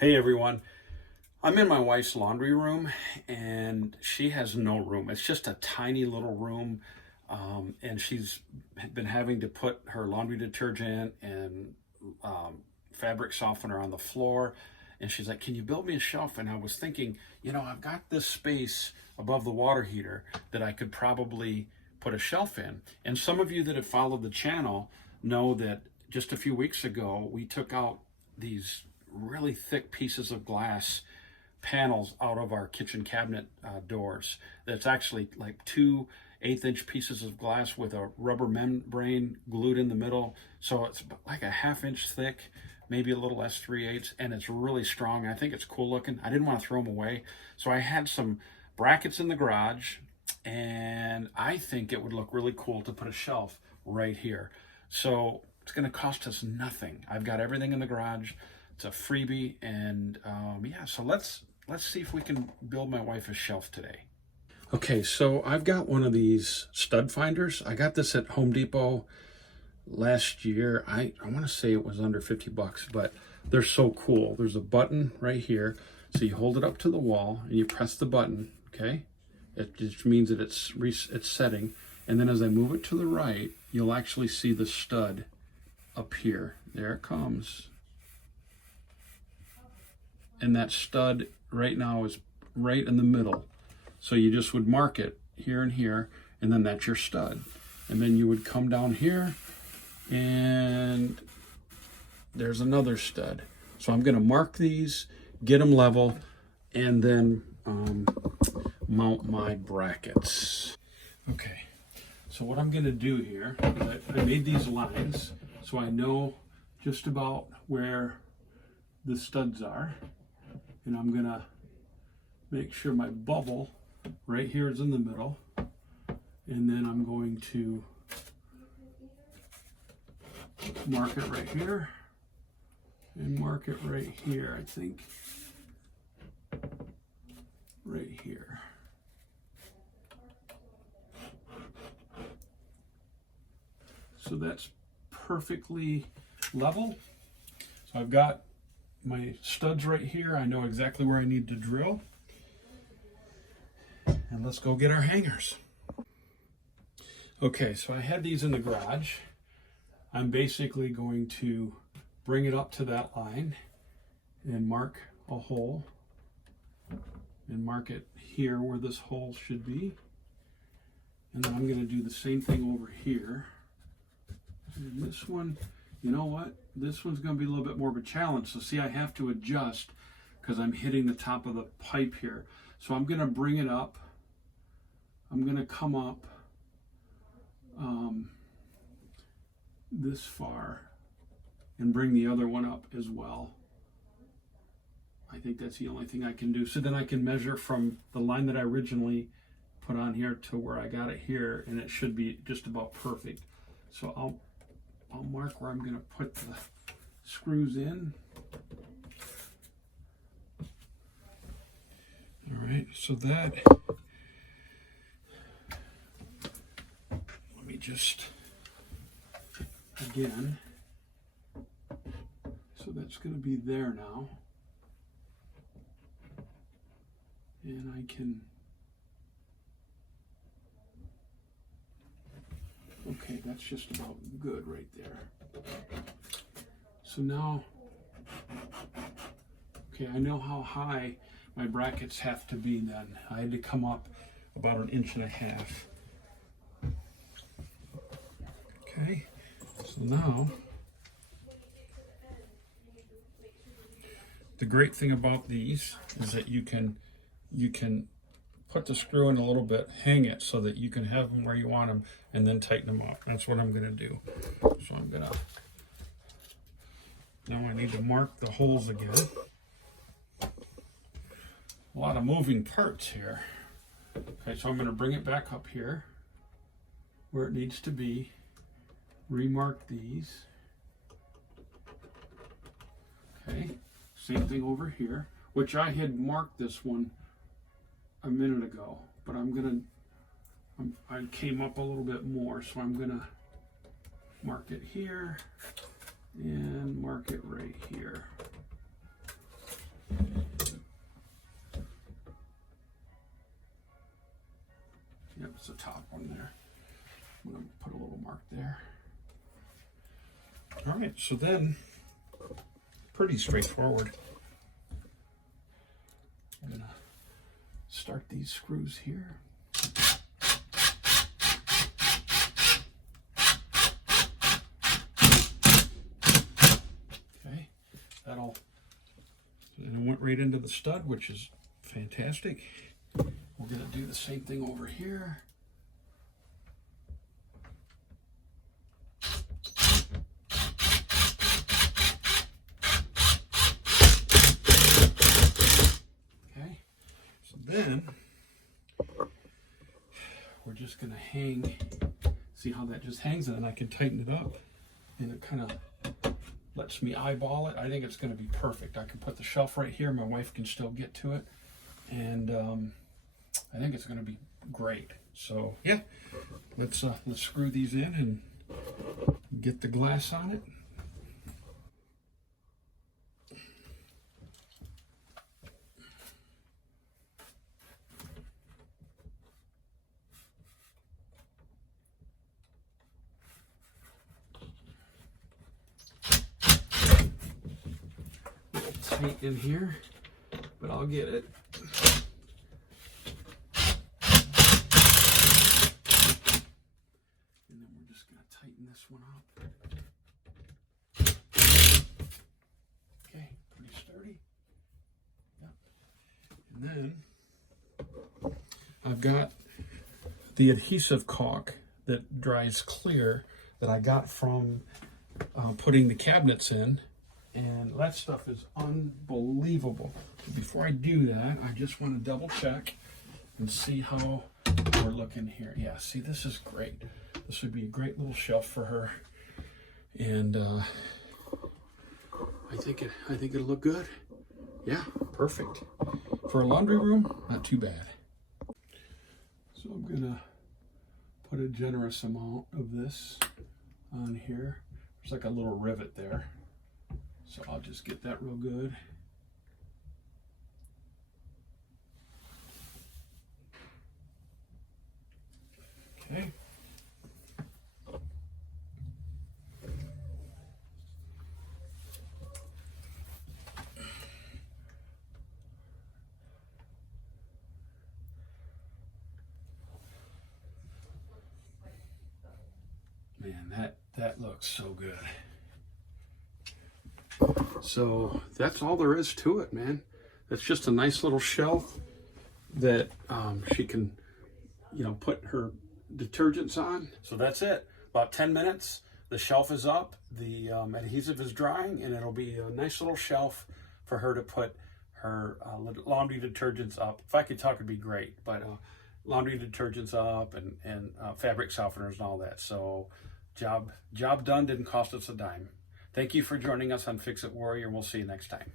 Hey everyone, I'm in my wife's laundry room and she has no room. It's just a tiny little room. And she's been having to put her laundry detergent and fabric softener on the floor. And she's like, "Can you build me a shelf?" And I was thinking, I've got this space above the water heater that I could probably put a shelf in. And some of you that have followed the channel know that just a few weeks ago, we took out these really thick pieces of glass panels out of our kitchen cabinet doors. That's actually like two 1/8 inch pieces of glass with a rubber membrane glued in the middle. So it's like a 1/2 inch thick, maybe a little less 3/8, and it's really strong. I think it's cool looking. I didn't want to throw them away. So I had some brackets in the garage, and I think it would look really cool to put a shelf right here. So it's going to cost us nothing. I've got everything in the garage. It's a freebie, and yeah, so let's see if we can build my wife a shelf today. Okay, so I've got one of these stud finders. I got this at Home Depot last year. I want to say it was under 50 bucks, but they're so cool. There's a button right here. So you hold it up to the wall and you press the button, okay? It just means that it's setting. And then as I move it to the right, you'll actually see the stud up here. There it comes. And that stud right now is right in the middle. So you just would mark it here and here, and then that's your stud. And then you would come down here, and there's another stud. So I'm gonna mark these, get them level, and then mount my brackets. Okay, so what I'm gonna do here is I made these lines so I know just about where the studs are. And I'm gonna make sure my bubble right here is in the middle. And then I'm going to mark it right here and mark it right here, I think. Right here. So that's perfectly level. So I've got my studs right here. I know exactly where I need to drill. And let's go get our hangers. Okay, so I had these in the garage. I'm basically going to bring it up to that line and mark a hole and mark it here where this hole should be. And then I'm going to do the same thing over here. And this one, you know what? This one's going to be a little bit more of a challenge. So see, I have to adjust because I'm hitting the top of the pipe here. So I'm going to bring it up. I'm going to come up this far and bring the other one up as well. I think that's the only thing I can do. So then I can measure from the line that I originally put on here to where I got it here, and it should be just about perfect. So I'll mark where I'm going to put the screws in. All right, so that, let me just, again, so that's going to be there now. And I can, okay, that's just about good right there. So now, okay, I know how high my brackets have to be then. I had to come up about 1.5 inches. Okay, so now, the great thing about these is that you can put the screw in a little bit, hang it so that you can have them where you want them, and then tighten them up. That's what I'm going to do. So I'm going to, now I need to mark the holes again. A lot of moving parts here. Okay, so I'm going to bring it back up here where it needs to be, remark these. Okay, same thing over here, which I had marked this one a minute ago, but I came up a little bit more, so I'm gonna mark it here and mark it right here. the top one there. I'm going to put a little mark there. All right, so then, pretty straightforward. I'm going to start these screws here. Okay, and it went right into the stud, which is fantastic. We're going to do the same thing over here. Okay, so then we're just going to hang. See how that just hangs, and then I can tighten it up, and it kind of lets me eyeball it. I think it's going to be perfect. I can put the shelf right here. My wife can still get to it, and I think it's going to be great. So yeah, let's screw these in and get the glass on it. A little tight in here, but I'll get it. Tighten this one up. Okay, pretty sturdy. Yep. And then I've got the adhesive caulk that dries clear that I got from putting the cabinets in, and that stuff is unbelievable. Before I do that, I just want to double check and see how we're looking here. Yeah, see, this is great. This would be a great little shelf for her, and I think it'll look good. Yeah, perfect for a laundry room. Not too bad. So I'm gonna put a generous amount of this on here. There's like a little rivet there, so I'll just get that real good. Okay. Man, that looks so good. So that's all there is to it, man. It's just a nice little shelf that she can, put her detergents on. So that's it. About 10 minutes. The shelf is up. The adhesive is drying, and it'll be a nice little shelf for her to put her laundry detergents up. If I could talk, it'd be great. But laundry detergents up and fabric softeners and all that. So job done. Didn't cost us a dime. Thank you for joining us on Fix It Warrior. We'll see you next time.